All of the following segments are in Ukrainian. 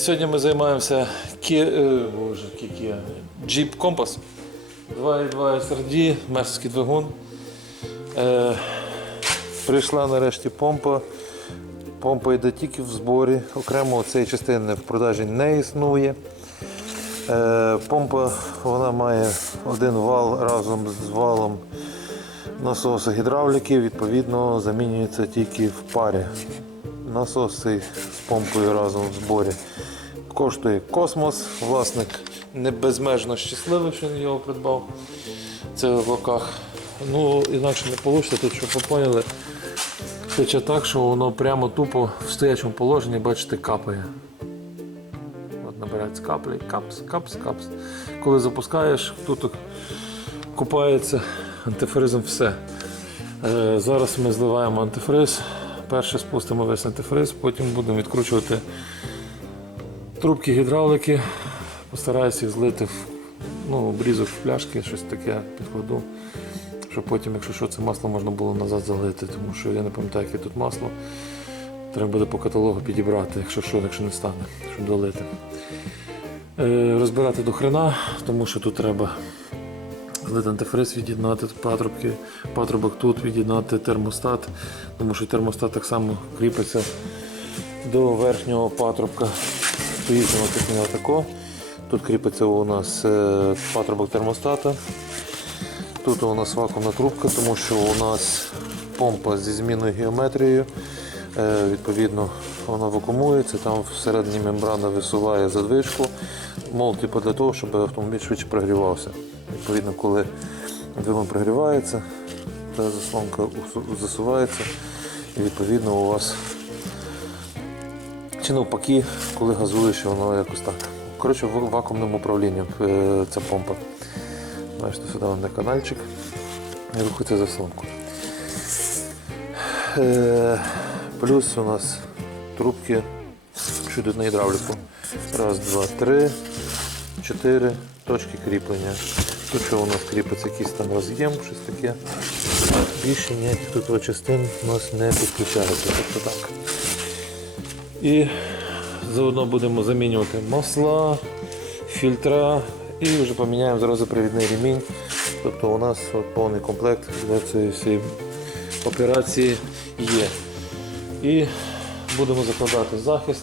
Сьогодні ми займаємося Kia, е, боже, Kia, Jeep Compass 2.2 SRD, мерсовський двигун. Е, прийшла нарешті помпа. Помпа йде тільки в зборі. Окремо цієї частини в продажі не існує. Е, помпа вона має один вал разом з валом насосу гідравліки, відповідно, замінюється тільки в парі. Насос з помпою разом в зборі. Коштує космос. Власник не безмежно щасливий, що він його придбав. Це в локах. Ну, інакше не вийде, тут щоб ви поняли. Тече так, що воно прямо тупо в стоячому положенні, бачите, капає. От набирається каплі, капс, капс, капс. Коли запускаєш, тут купається антифризом все. Е, зараз ми зливаємо антифриз. Перше спустимо весь антифриз, потім будемо відкручувати трубки гідравлики. Постараюся їх злити в ну, обрізок в пляшки, щось таке підкладу. Щоб потім, якщо що, це масло можна було назад залити, тому що я не пам'ятаю, яке тут масло. Треба буде по каталогу підібрати, якщо що, якщо не стане, щоб долити. Е, розбирати до хрена, тому що тут треба злити антифриз, від'єднати патрубки, патрубок тут, від'єднати термостат, тому що термостат так само кріпиться до верхнього патрубка. Стоїть воно тут тако. Тут кріпиться у нас е, патрубок термостата. Тут у нас вакуумна трубка, тому що у нас помпа зі змінною геометрією. Е, Відповідно, вона вакуумується, там всередині мембрана висуває задвижку, мол, типу для того, щоб автомобіль швидше прогрівався. Відповідно, коли двигун прогрівається, та заслонка засувається, і відповідно у вас чи навпаки, коли газуєш, воно якось так. Коротше, в вакуумному управлінні е, ця помпа. Бачите, сюди на канальчик і рухається заслонку. Е, плюс у нас трубки, що йдуть на гідравліку. Раз, два, три, чотири точки кріплення. Тут що у нас кріпиться якийсь там роз'єм, щось таке. Більше ніяких тут частин у нас не підключається. Тобто так. І заодно будемо замінювати масла, фільтра і вже поміняємо зразу привідний ремінь. Тобто у нас от повний комплект для цієї всієї операції є. І будемо закладати захист.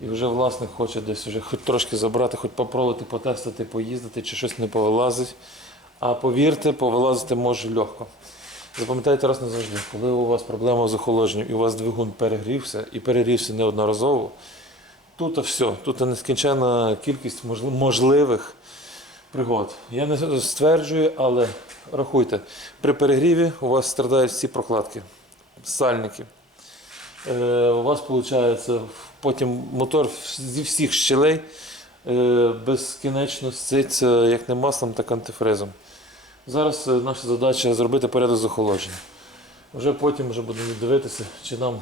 І вже власник хоче десь вже хоч трошки забрати, хоч попробувати, потестити, поїздити, чи щось не повилазить. А повірте, повилазити може легко. Запам'ятайте раз назавжди, коли у вас проблема з охолодженням і у вас двигун перегрівся і перегрівся неодноразово, тут все, тут нескінченна кількість можливих пригод. Я не стверджую, але рахуйте, при перегріві у вас страдають всі прокладки, сальники. Е, у вас виходить потім мотор зі всіх щелей е, безкінечно сциться як не маслом, так антифризом. Зараз е, наша задача зробити порядок з охолодженням. Вже потім вже будемо дивитися, чи нам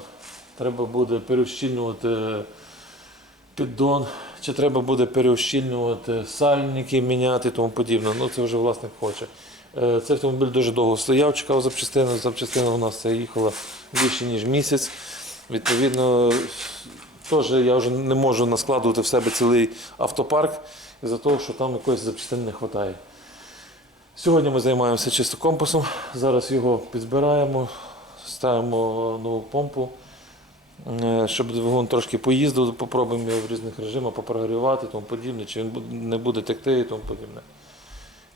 треба буде переущільнювати піддон, чи треба буде переущільнювати сальники, міняти і тому подібне. Ну це вже власник хоче. Е, Цей автомобіль дуже довго стояв, чекав запчастину. Запчастина у нас це їхала більше ніж місяць. Відповідно, теж я вже не можу наскладувати в себе цілий автопарк із-за того, що там якоїсь запчастини не вистачає. Сьогодні ми займаємося чисто компасом. Зараз його підзбираємо, ставимо нову помпу, е, щоб двигун трошки поїздив, попробуємо його в різних режимах попрогрівати, тому подібне, чи він не буде текти і тому подібне.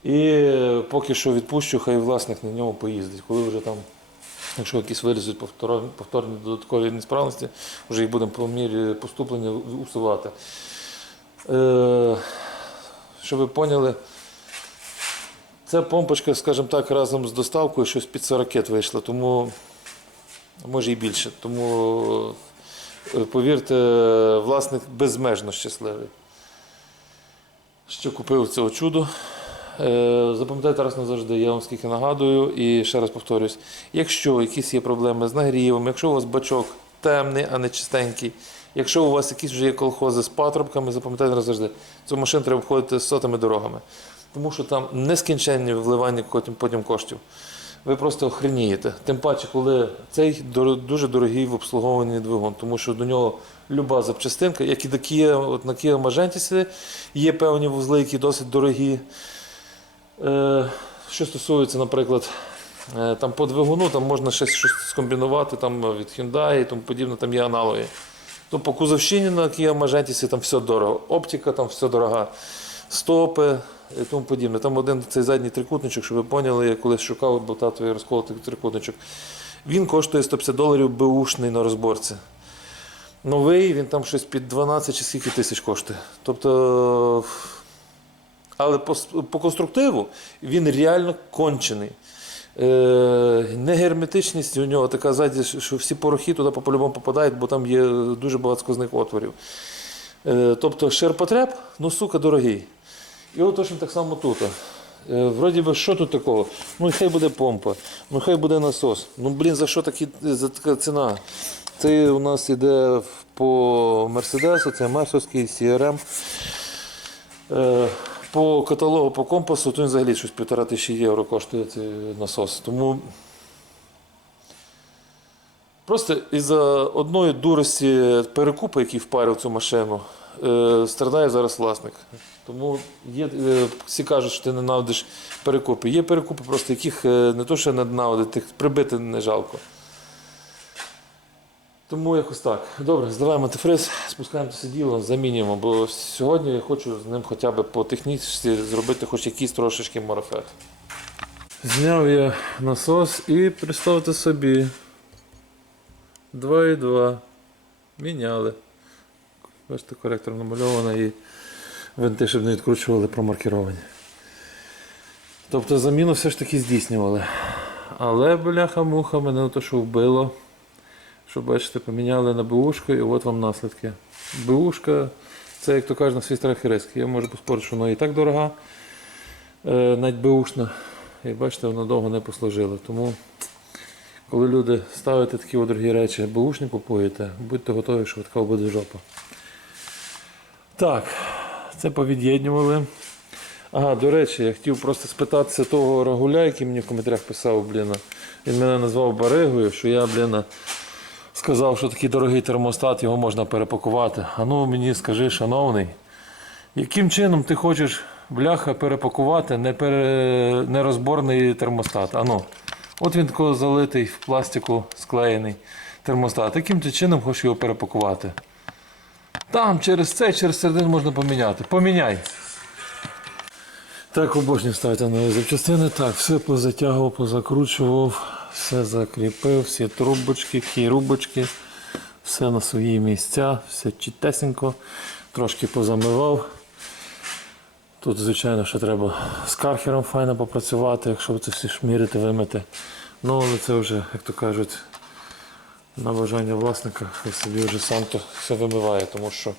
І е, поки що відпущу, хай власник на ньому поїздить. Коли вже там, якщо якісь вилізуть повторні, повторні додаткові несправності, вже їх будемо по мірі поступлення усувати. Е, щоб ви поняли, Ця помпочка, скажімо так, разом з доставкою щось під 40 вийшла, тому може і більше. Тому, е, повірте, власник безмежно щасливий. Що купив це чудо. Е, Запам'ятайте раз назавжди, я вам скільки нагадую і ще раз повторюсь, якщо якісь є проблеми з нагрівом, якщо у вас бачок темний, а не чистенький, якщо у вас якісь вже є колхози з патрубками, запам'ятайте раз завжди, цю машину треба обходити сотими дорогами тому що там нескінченні вливання потім, коштів. ви просто охренієте. Тим паче, коли цей дуже дорогий в обслуговуванні двигун, тому що до нього люба запчастинка, як і до Kia, от на Kia Magentis є певні вузли, які досить дорогі. Е, що стосується, наприклад, е, там по двигуну, там можна ще щось скомбінувати там, від Hyundai і тому подібне, там є аналоги. То по кузовщині на Kia Magentis там все дорого. Оптика там все дорога. Стопи і тому подібне. Там один цей задній трикутничок, щоб ви поняли, я колись шукав бо татовий розколотий трикутничок. Він коштує 150 доларів беушний на розборці. Новий, він там щось під 12 чи скільки тисяч коштує. Тобто, але по, по конструктиву він реально кончений. Е, негерметичність у нього така ззаді, що всі порохи туди по-любому попадають, бо там є дуже багато сквозних отворів. Е, тобто ширпотреб, ну сука, дорогий. І от точно так само тут. Е, Вроді би, що тут такого? Ну, хай буде помпа, ну хай буде насос. Ну, блін, за що такі, за така ціна? Це у нас іде по Мерседесу, це Мерсовський CRM. Е, По каталогу, по компасу, то він взагалі щось півтора тисячі євро коштує цей насос. Тому просто із-за одної дурості перекупу, який впарив цю машину, е, страдає зараз власник. Тому є, е, всі кажуть, що ти ненавидиш перекупи. Є перекупи, просто яких е, не то, що не ненавидити, прибити не жалко. Тому якось так. Добре, здаваємо антифриз, спускаємо це діло, замінюємо, бо сьогодні я хочу з ним хоча б по технічності зробити хоч якийсь трошечки марафет. Зняв я насос і представте собі. 2,2. Міняли. Бачите, коректор намальований і винти, щоб не відкручували промаркіровані. Тобто заміну все ж таки здійснювали. Але бляха-муха мене то, що вбило. Що бачите, поміняли на БУшку і от вам наслідки. БУшка, це, як то кажуть, на свій страх і риск. Я можу поспорити, що вона і так дорога, е, навіть БУшна. І бачите, вона довго не послужила. Тому, коли люди ставите такі дорогі речі, БУшні купуєте, будьте готові, що така буде жопа. Так, це повід'єднювали. Ага, до речі, я хотів просто спитатися того рагуля, який мені в коментарях писав, блін. Він мене назвав баригою, що я, блін, сказав, що такий дорогий термостат, його можна перепакувати. А ну мені скажи, шановний, яким чином ти хочеш бляха перепакувати непере... нерозборний термостат? А ну, от він тако залитий в пластику склеєний термостат. Ти чином хочеш його перепакувати? Там через це, через середину можна поміняти. Поміняй. Так, обожнюю ставити нові запчастини. Так, все позатягував, позакручував, все закріпив, всі трубочки, кірубочки, все на свої місця, все чітесенько, трошки позамивав. Тут, звичайно, ще треба з кархером файно попрацювати, якщо це всі шмірити, вимити. Ну, але це вже, як то кажуть, на бажання власника, хай собі вже сам то все вимиває, тому що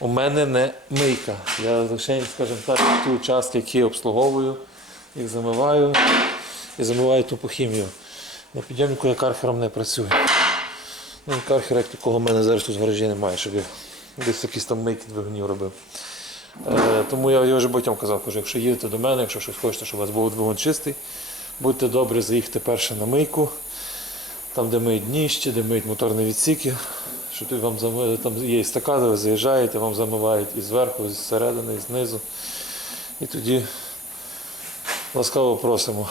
у мене не мийка. Я лише, скажімо так, ті участки, які обслуговую, їх замиваю і замиваю тупу хімію. На підйомнику я кархером не працюю. Ну, кархера як такого в мене зараз тут в гаражі немає, щоб я десь якісь там мийки двигунів робив. Е, тому я, вже батькам казав, кажу, якщо їдете до мене, якщо щось хочете, щоб у вас був двигун чистий, будьте добрі, заїхати перше на мийку, там, де миють дніще, де миють моторні відсіки, що тут вам зами- там є стакани, ви заїжджаєте, вам замивають і зверху, і зсередини, і знизу. І тоді ласкаво просимо.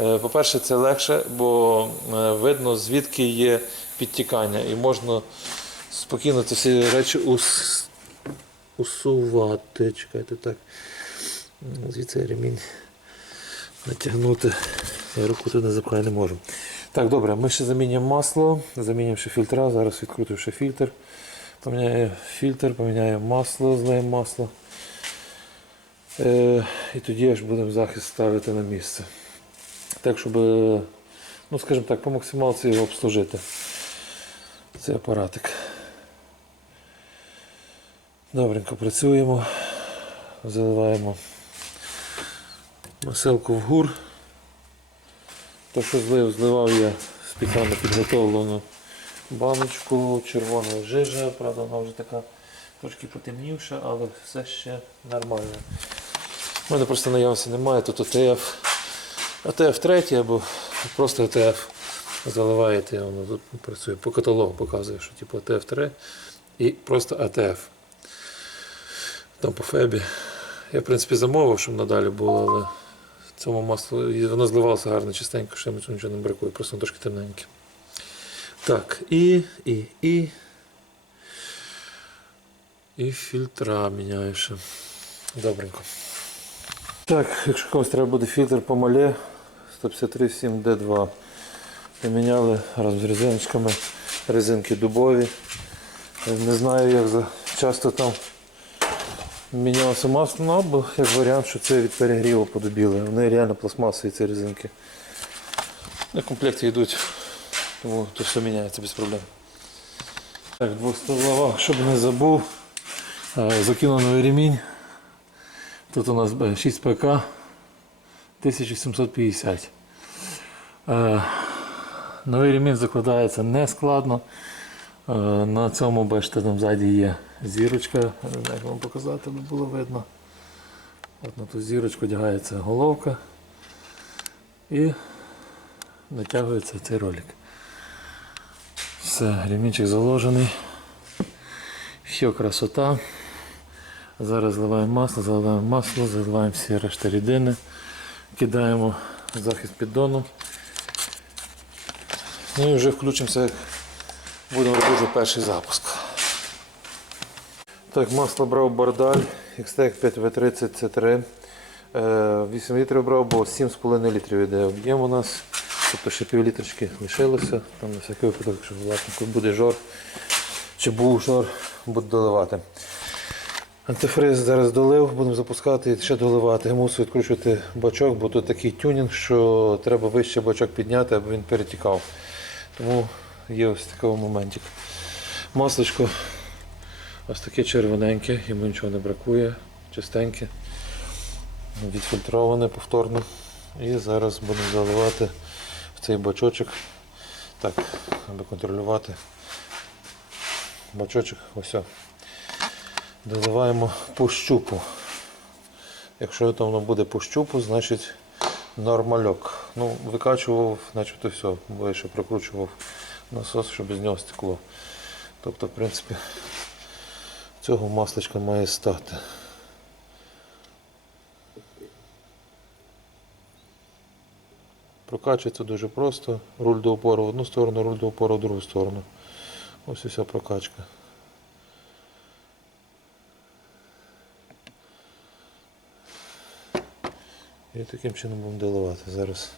Е, По-перше, це легше, бо е, видно, звідки є підтікання, і можна спокійно ці всі речі. Усувати. Чекайте так. Звідси ремінь натягнути. Я руку туди запхати не можу. Так, добре, ми ще замінюємо масло, замінюємо ще фільтра. Зараз відкрутив ще фільтр. Поміняю фільтр, поміняємо масло, злиємо масло. Е, і тоді аж будемо захист ставити на місце. Так, щоб, е, ну скажімо так, по максималці його обслужити. Цей апаратик. Добренько працюємо, заливаємо маселку в гур. То, що злив, зливав я спеціально підготовлену баночку червоного жижа, правда вона вже така трошки потемнівша, але все ще нормально. У мене просто наявності немає, тут ОТФ АТФ 3 або просто АТФ заливаєте, воно тут працює. По каталогу показує, що типу АТФ 3 і просто АТФ. Там по фебі. Я, в принципі, замовив, щоб надалі було, але цьому маслу воно зливалося гарно, чистенько, що йому нічого не бракує, просто трошки темненьке. Так, і, і, і. І фільтра міняю ще. Добренько. Так, якщо комусь треба буде фільтр по мале 153 d 2 Поміняли разом з резиночками. Резинки дубові. Не знаю, як за часто там мінялося масло, або як варіант, що це від перегріву подобіли. Вони реально пластмасові ці резинки. На комплекті йдуть, тому то все міняється без проблем. Так, двостволова, щоб не забув, е, закинув новий ремінь. Тут у нас е, 6 ПК 1750. Е, Новий ремінь закладається не складно. Е, На цьому, бачите, там ззаді є зірочка. Не знаю, як вам показати, аби було видно. От на ту зірочку одягається головка і натягується цей ролик. Все, ремінчик заложений. Все красота. Зараз заливаємо масло, заливаємо масло, заливаємо всі решта рідини, кидаємо захист піддону. Ну і вже включимося, будемо робити перший запуск. Так, масло брав Бардаль, Xtec 5V30 C3. Е, 8 літрів брав, бо 7,5 літрів йде об'єм у нас. Тобто ще пів літрочки лишилося. Там на всякий випадок, якщо власнику буде жор, чи був жор, буду доливати. Антифриз зараз долив, будемо запускати і ще доливати. Мусив відкручувати бачок, бо тут такий тюнінг, що треба вище бачок підняти, аби він перетікав. Тому є ось такий моментик. Масличко ось таке червоненьке, йому нічого не бракує, чистеньке, відфільтроване повторно. І зараз будемо заливати в цей бачочок, так, аби контролювати. Бачочок, ось. Доливаємо по щупу. Якщо там воно буде по щупу, значить нормальок. Ну, викачував, начебто все, бо я ще прокручував насос, щоб з нього стекло. Тобто, в принципі, цього масличка має стати. Прокачується дуже просто. Руль до опору в одну сторону, руль до опору в другу сторону. Ось і вся прокачка. І таким чином будемо доливати зараз.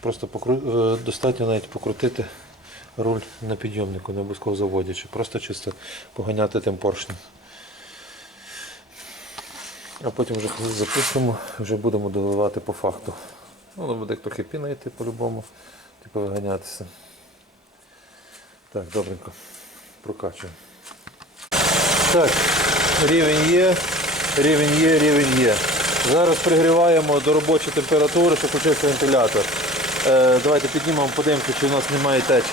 Просто покру... е, достатньо навіть покрутити руль на підйомнику, не обов'язково заводячи, просто чисто поганяти тим поршнем. А потім вже запустимо, вже будемо доливати по факту. Ну, Воно буде трохи піна йти по-любому, типу виганятися. Так, добренько. Прокачуємо. Так, рівень є, рівень є, рівень є. Зараз пригріваємо до робочої температури, щоб включився вентилятор. Е, давайте піднімемо, подивимося, чи у нас немає течі.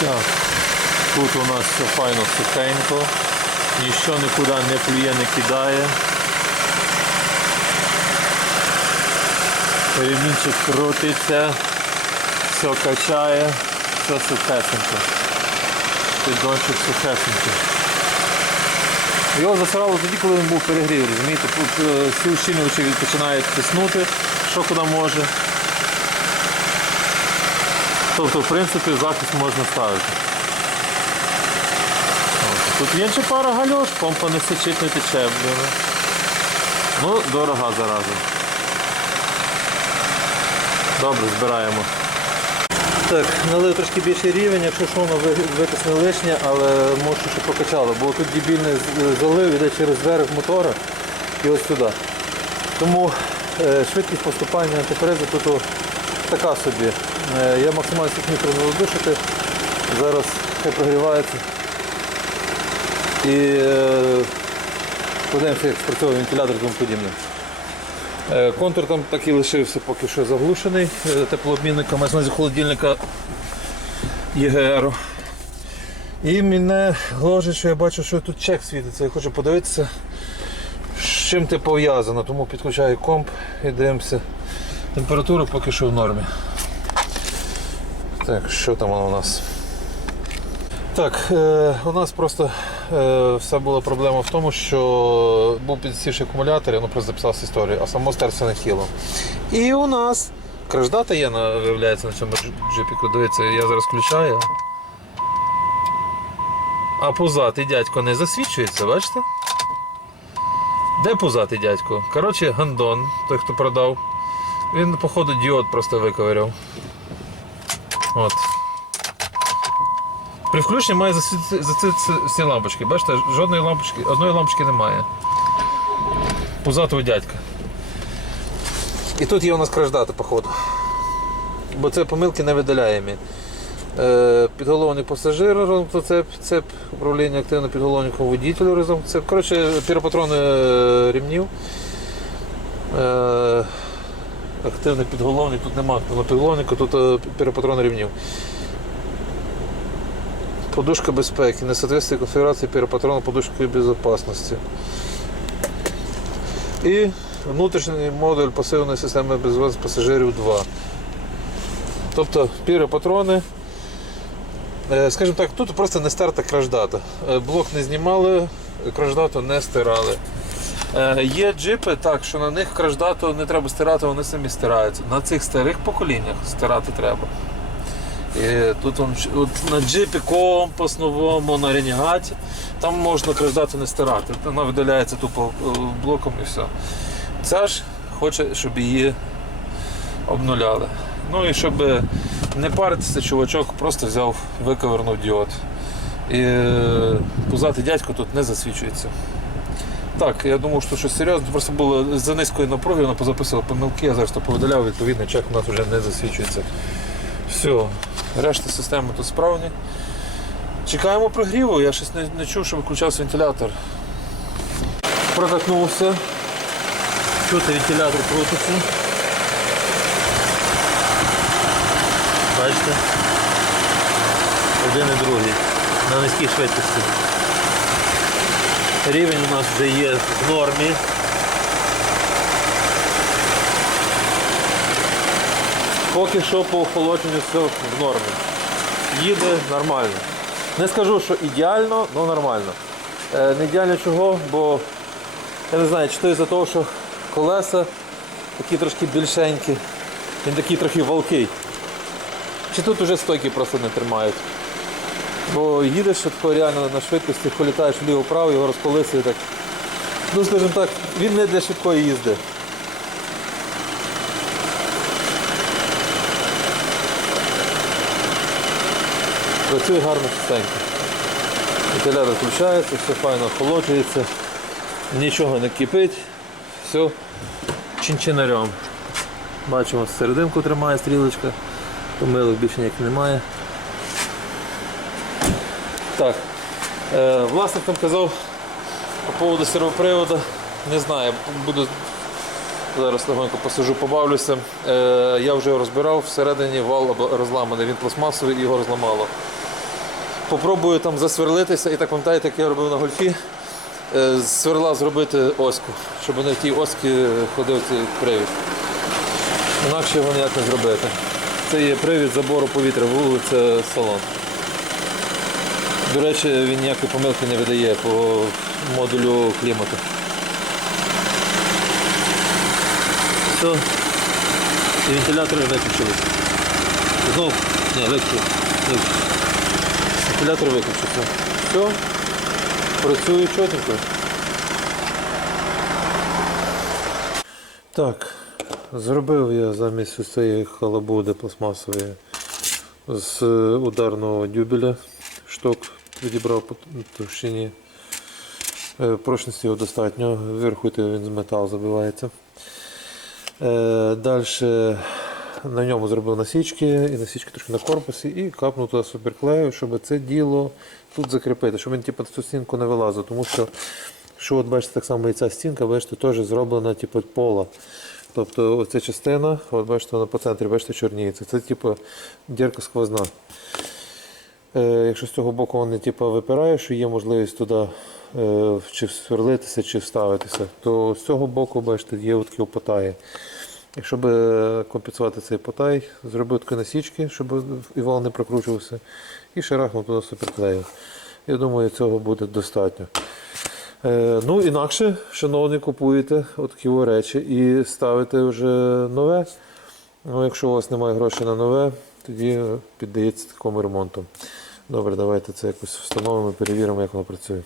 Так, тут у нас все файно сухенько, нічого нікуди не плює, не кидає. Ремінчик крутиться, все качає, все сухесенько. Піддончик сухесенький. Його засирало тоді, коли він був перегрів, розумієте? Тут е, всі ущільнювачі він починає тиснути, що куди може. Тобто, в принципі, захист можна ставити. Тут є ще пара гальош, помпа не сичить, не тече. Ну, дорога зараза. Добре, збираємо. Так, налив трошки більший рівень, якщо що, воно ви- витисне лишнє, але може ще прокачало, бо тут дебільний залив йде через верх мотора і ось сюди. Тому е, швидкість поступання антифрези тут така собі. Е, я максимально всіх міг роздушити. Зараз хай прогрівається. І е, подивимося, як спрацьовує вентилятор тому подібне. Е, Контур там так і лишився поки що заглушений е, теплообмінником, мається на холодильника ЄГР. І мене гложить, що я бачу, що тут чек світиться. Я хочу подивитися, з чим це пов'язано, тому підключаю комп і дивимося. Температура поки що в нормі. Так, що там воно у нас? Так, е, у нас просто е, вся була проблема в тому, що був підсівший акумулятор, і воно просто записалася історія, а само стерся не тіло. І у нас краждата є, на- виявляється, на цьому дж- джипіку. Дивіться, я зараз включаю. А пузатий дядько не засвічується, бачите? Де пузатий дядько? Коротше, гандон, той, хто продав. Він, походу, діод просто виковиряв. От. При включенні має засвітити засвітитися всі лампочки. Бачите, жодної лампочки, одної лампочки немає. Пузатого дядька. І тут є у нас краждата, походу. Бо це помилки невидаляємі. Е, підголовник пасажира, ромтоцеп, цеп управління активно підголовником водителю разом. Це коротше піропатрони е, рівнів. Е, активний підголовник, тут немає на тут е, піропатрони рівнів. Подушка безпеки, несоответствие конфігурації піропатрона подушкою безпечності. І внутрішній модуль пасивної системи безпеки пасажирів 2. Тобто піропатрони. Е, Скажімо так, тут просто не стерта краждата. Е, Блок не знімали, краждату не стирали. Е, Є джипи, так, що на них краждату не треба стирати, вони самі стираються. На цих старих поколіннях стирати треба. І тут он, от на джипі компас новому, на Ренігаті, там можна краждату не стирати. Вона видаляється тупо е, блоком і все. Ця ж хоче, щоб її обнуляли. Ну і щоб не паритися, чувачок просто взяв, виковернув діод. І е, пузатий дядько тут не засвічується. Так, я думав, що щось серйозне, просто було за низької напруги, вона позаписувала помилки, я зараз то повидаляв, відповідно, чек у нас вже не засвічується. Все, решта системи тут справні. Чекаємо прогріву, я щось не, не чув, що виключався вентилятор. Протокнувся. Чути вентилятор крутиться. Бачите? Один і другий. На низькій швидкості. Рівень у нас вже є в нормі. Поки що по охолодженню все в нормі. Їде нормально. Не скажу, що ідеально, але нормально. Е, не ідеально чого, бо я не знаю, чи то із-за того, що колеса такі трошки більшенькі, він такий трохи валкий. Чи тут вже стойки просто не тримають. Бо їдеш тако реально на швидкості, політаєш вліво-право, його розколисує так. Ну, скажімо так, він не для швидкої їзди. Працює гарно чистенько. Вентилятор включається, все файно охолоджується, нічого не кипить, все чинчинарем. Бачимо, серединку тримає стрілочка, помилок більше ніяких немає. Так, е, власник там казав по поводу сервоприводу, не знаю, буду зараз легонько посижу, побавлюся. Е, я вже розбирав, всередині вал розламаний, він пластмасовий і його розламало. Попробую там засверлитися і так пам'ятаєте, як я робив на гольфі, е, з сверла зробити оську, щоб на тій оські ходив цей привід. Інакше його ніяк не зробити. Це є привід забору повітря, вулиця салон. До речі, він ніякої помилки не видає по модулю клімату. Все. І вентилятори виключилися. Знов. Ні, виключив. Вентилятор виключився. Все. Працює чотенько. Так, зробив я замість цієї халабуди пластмасової з е, ударного дюбеля шток відібрав по товщині. Е, Прочності його достатньо, вверху йти він з метал забивається. Далі на ньому зробив насічки, і насічки трошки на корпусі, і капнув туди суперклею, щоб це діло тут закріпити, щоб він типу, цю стінку не вилазив. Тому що, що от бачите, так само і ця стінка, бачите, теж зроблена типу, пола. Тобто оця частина, от бачите, вона по центрі, бачите, чорніється. Це типу дірка сквозна. Е, якщо з цього боку вони типу, випирає, що є можливість туди е, чи сверлитися, чи вставитися, то з цього боку, бачите, є такі опотаї. Якщо би е, компенсувати цей потай, зробив такі насічки, щоб і вал не прокручувався, і шарахнув туди суперклею. Я думаю, цього буде достатньо. Ну, інакше, шановні, купуєте такі речі і ставите вже нове. Ну, якщо у вас немає грошей на нове, тоді піддається такому ремонту. Добре, давайте це якось встановимо перевіримо, як воно працює.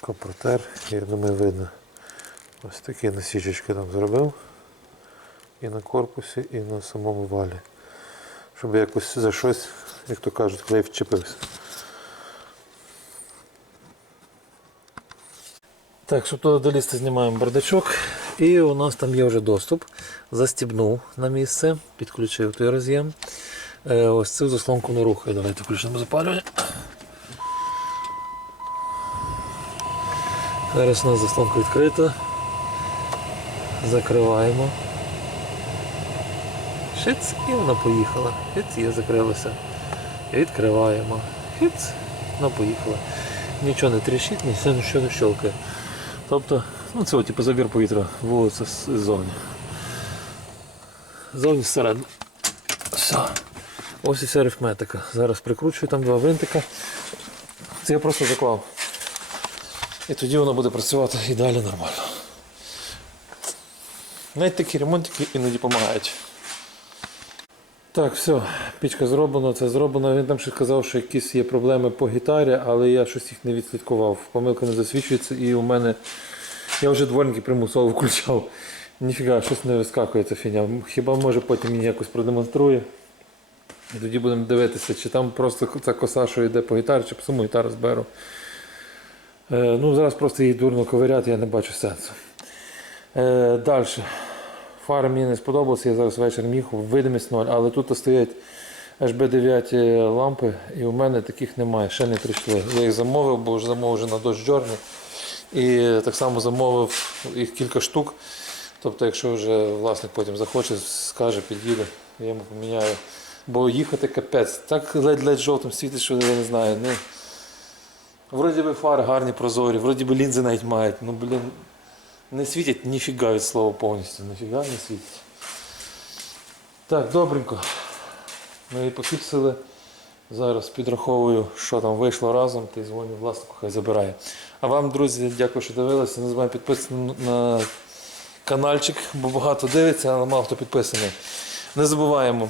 Копротер, я думаю, видно. Ось такі насічечки там зробив. І на корпусі, і на самому валі. Щоб якось за щось, як то кажуть, клей вчепився. Так, щоб туди долізти, знімаємо бардачок. І у нас там є вже доступ. Застібнув на місце, підключив той роз'єм. Е, ось цю заслонку не рухає. Давайте включимо запалювання. Зараз у нас заслонка відкрита. Закриваємо. Шиц, і вона поїхала. Хиц, і закрилася. Відкриваємо. Хиц, вона поїхала. Нічого не тріщить, нічого нічого не щелкає. Тобто, ну це типу забір повітря вулиця ззовні. Зовні зсередини. Все. Ось і вся арифметика. Зараз прикручую там два винтика. Це я просто заклав. І тоді воно буде працювати і далі нормально. Навіть такі ремонтики іноді допомагають. Так, все, пічка зроблена, це зроблено. Він там ще казав, що якісь є проблеми по гітарі, але я щось їх не відслідкував. Помилка не засвідчується і у мене. Я вже дворники примусово включав. Ніфіга, щось не вискакує ця фігня. Хіба може потім мені якось продемонструє. І тоді будемо дивитися, чи там просто ця коса, що йде по гітарі, чи по саму гітару зберу. Е, ну, зараз просто її дурно ковиряти, я не бачу сенсу. Е, Далі. Фари мені не сподобалися, я зараз вечір міг, видимість 0, але тут стоять HB9 лампи і у мене таких немає, ще не прийшли. Я їх замовив, бо вже замовив на дощ Джорні. І так само замовив їх кілька штук. Тобто, якщо вже власник потім захоче, скаже, під'їде, я йому поміняю. Бо їхати капець. Так ледь-ледь жовтим світить, що я не знаю. Ну, вроді би фари гарні, прозорі, вроді би лінзи навіть мають. Ну, блін, не світять ніфіга від слова повністю. Ніфіга не світять. Так, добренько. Ми її пофіксили. Зараз підраховую, що там вийшло разом, й дзвоню власнику, хай забирає. А вам, друзі, дякую, що дивилися. Не забуваємо підписатися на каналчик, бо багато дивиться, але мало хто підписаний. Не забуваємо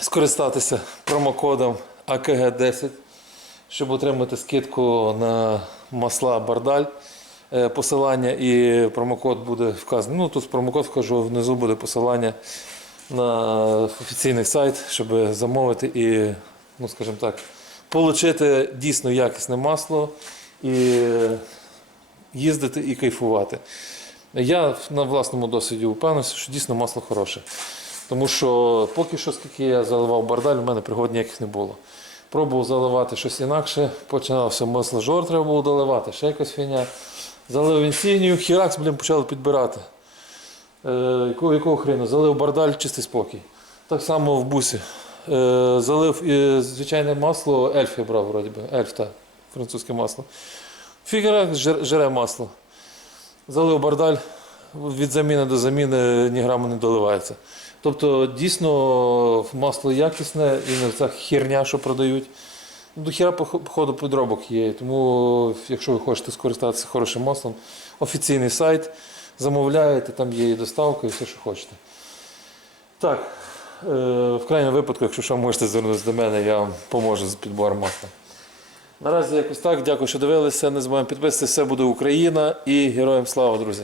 скористатися промокодом АКГ10, щоб отримати скидку на масла Бардаль. Е, Посилання і промокод буде вказаний. Ну, тут промокод вкажу, внизу буде посилання на офіційний сайт, щоб замовити і, ну скажімо так, отримати дійсно якісне масло і їздити і кайфувати. Я на власному досвіді впевнився, що дійсно масло хороше. Тому що поки що, скільки я заливав бардаль, у мене пригод ніяких не було. Пробував заливати щось інакше, починався масло жор, треба було доливати, ще якась фігня. Залив інсінію, хіракс, блін, почали підбирати. Е, якого, якого хрена? Залив бардаль, чистий спокій. Так само в бусі. Е, залив е, звичайне масло, ельф я брав, вроді би. Ельф, так, французьке масло. Фігера жир- жире масло. Залив бардаль, від заміни до заміни ні граму не доливається. Тобто дійсно масло якісне і не ця херня, що продають. До хіра походу підробок є. Тому, якщо ви хочете скористатися хорошим маслом, офіційний сайт, замовляєте, там є і доставка, і все, що хочете. Так, е, в крайньому випадку, якщо що, можете звернутися до мене, я вам поможу з підбором масла. Наразі якось так. Дякую, що дивилися. Не забуваємо підписатися. Все буде Україна і героям слава, друзі!